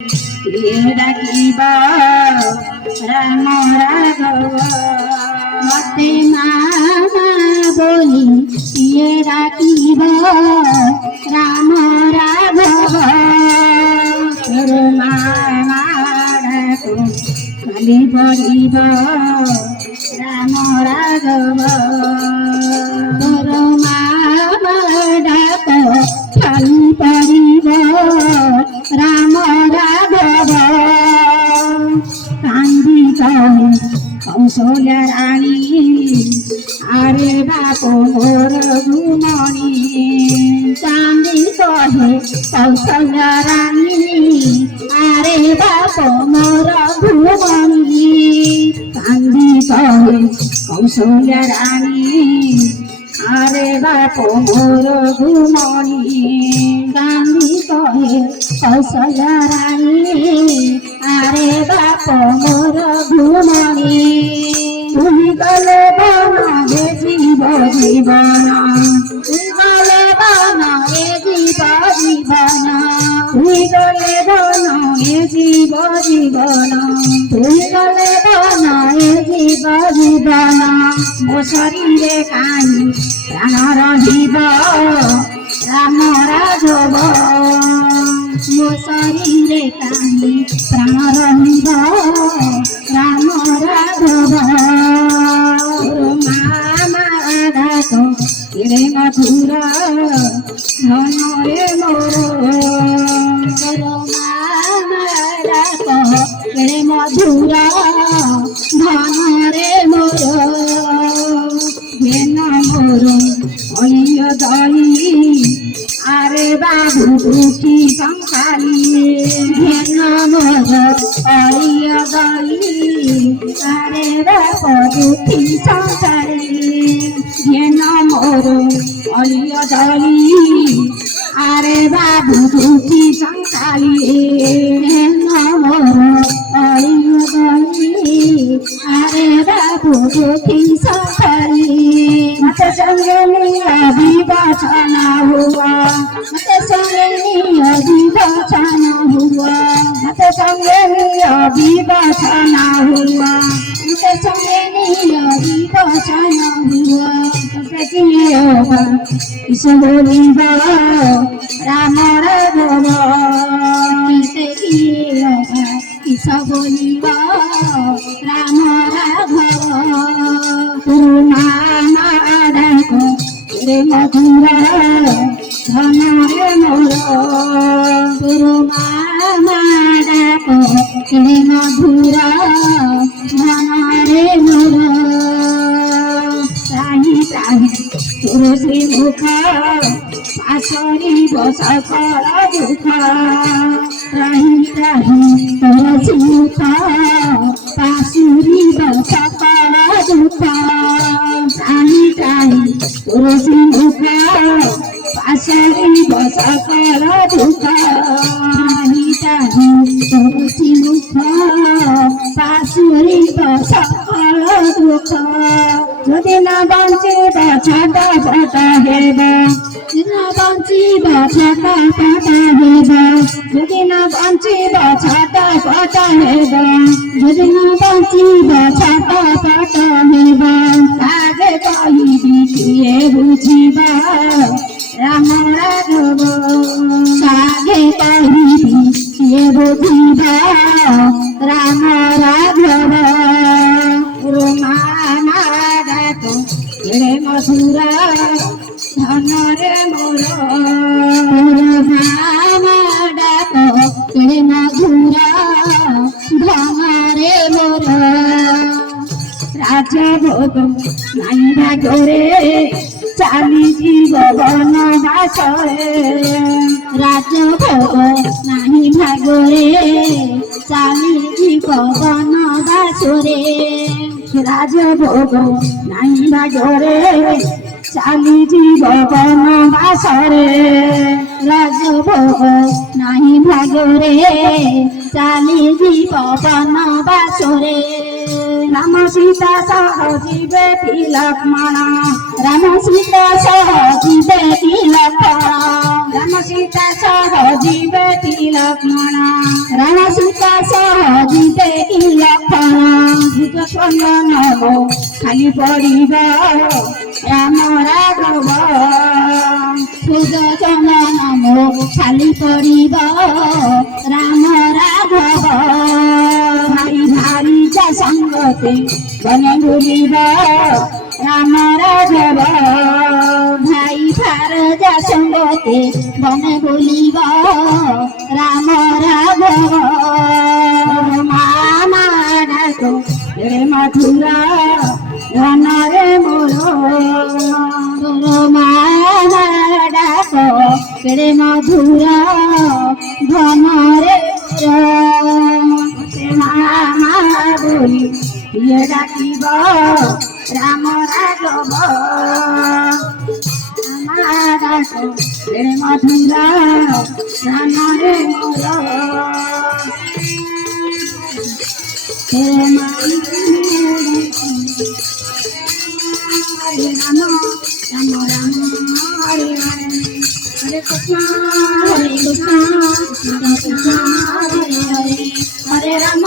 ডাকিব রাম রাঘব মতে মামা বলি কিয়ে ডাকিব রাম রাঘব তোর মামা ডাকো খালি পড়িব রাম রাঘব তোর মামা ডাকো খালি পড়িব রাম রাঘব কান্দি কহে কৌশল্যা রানী আরে বাপ মোর ঘুমণি কান্দি কহে কৌশল্যা রানী আরে বাপ মোর ঘুমণি কান্দি কহে কৌশল্যা রানী আরে বাপ মোর ঘুমণি কান্দি কহে কৌশল্যা রানী আরে বাপ মোর ঘুমণি তুই গলে বনে জীব জীবন তুই গলে বনে জীব জীবন তুই গলে বনে জীব জীবন তুই গলে বনে জীব জীবন ମୋ ଶରୀରେ କାହିଁ ପ୍ରାଣ ରହିବ ରାମ ରାଘବ ମୋ ଶରୀରେ କାହିଁ ପ୍ରାଣ ରହିବ ରାମ ରାଘବ ମାମା ଡାକ କେଡ଼େ ମଧୁର ଧନରେ ମୋର ମାମା ଡାକ କେଡ଼େ ମଧୁର ଧନରେ ମୋର হেন মোর অলিয় দলি আরে বাবু দুটি সংসারী হেন মোর অলিয় দলি আরে বাবু দুটি সংসারী হেন মোর অলিয় দলি আরে বাবু দুটি সংসারী হেন মোর অলিয় দলি আরে বাবু দুটি সংসারী मत संगनिया विवाचना हुआ मत संगनिया विवाचना हुआ मत संगनिया विवाचना हुआ मत संगनिया विवाचना हुआ प्रतियोगा इस बोलिबा राम राघव प्रतियोगा इस बोलिबा राम राघव मामा डाको केड़े मधुर धନରେ ମୋର ତୋର ମାମା ଡାକ କେଡ଼େ ମଧୁର ଧନରେ ମୋର ତ୍ରାହି ତ୍ରାହି ତୋର ଶ୍ରୀମୁଖ ପାଶରିବ ସକଳ ଦୁଃଖ ତ୍ରାହି ତ୍ରାହି ତୋର ଶ୍ରୀମୁଖ ପାଶରିବ ସକଳ ଦୁଃଖ ত্রাহি ত্রাহি তোর সিংহ পাশরিব সকল দুঃখ ত্রাহি ত্রাহি তোর সিংহ পাশরিব সকল দুঃখ যদি না বঞ্চিব ছাটা পাতা হেব যদি না বঞ্চিব ছাটা পাতা হেব যদি না বঞ্চিব ছাটা পাতা হেব যদি না বঞ্চিব ছাটা পাতা হেব আগে কহিবি কিয়ে বুঝিবা রাম রাঘব আগে কহিবি কিয়ে বুঝিবা রাম রাঘব মামা ডাক কেড়ে মধুর ধନରେ ମୋର মামা ডাক কেড়ে মধুর ধନରେ ମୋର রাজভোগ নাই ভাগরে চালিଯିବ বনবাসরে রাজভোগ নাই ভাগরে চালিଯିବ বনবাসরে রাজভোগ নাই ভাগরে চালিଯିବ বনবাসরে রাজভোগ নাই ভাগরে চালিଯିବ বনবাসরে রাম সীতা সহ জীবে কি লক্ষ্মণ রাম সীতা সহ জীবে কি লক্ষ্মণ রাম সীতা সহ জীবে কি লক্ষ্মণ রাম সীতা সহ জীবে কি লক্ষ্মণ ভূত সন্ধান খালি পড়িব রাম রাঘব ভূত চন্দন খালি পড়িব রাম রাঘব ভাই ভারি যা সঙ্গতে বনে ভুলিব রাম রাঘব ভাই ভার যা সঙ্গতে বনে ভুলিব রাম রাঘব মামা ডাকো রে মথুরা ধন রে মোর মামা ডাকো রে মধুরা ধন রে মামা বলি ইয়ে ডাকিব রাম রাঘব মামা ডাকো রে মধুরা ধন রে মোর হরে রাম রাম রাম হরে হরে হরে কৃষ্ণ কৃষ্ণ কৃষ্ণ হরে হরে হরে রাম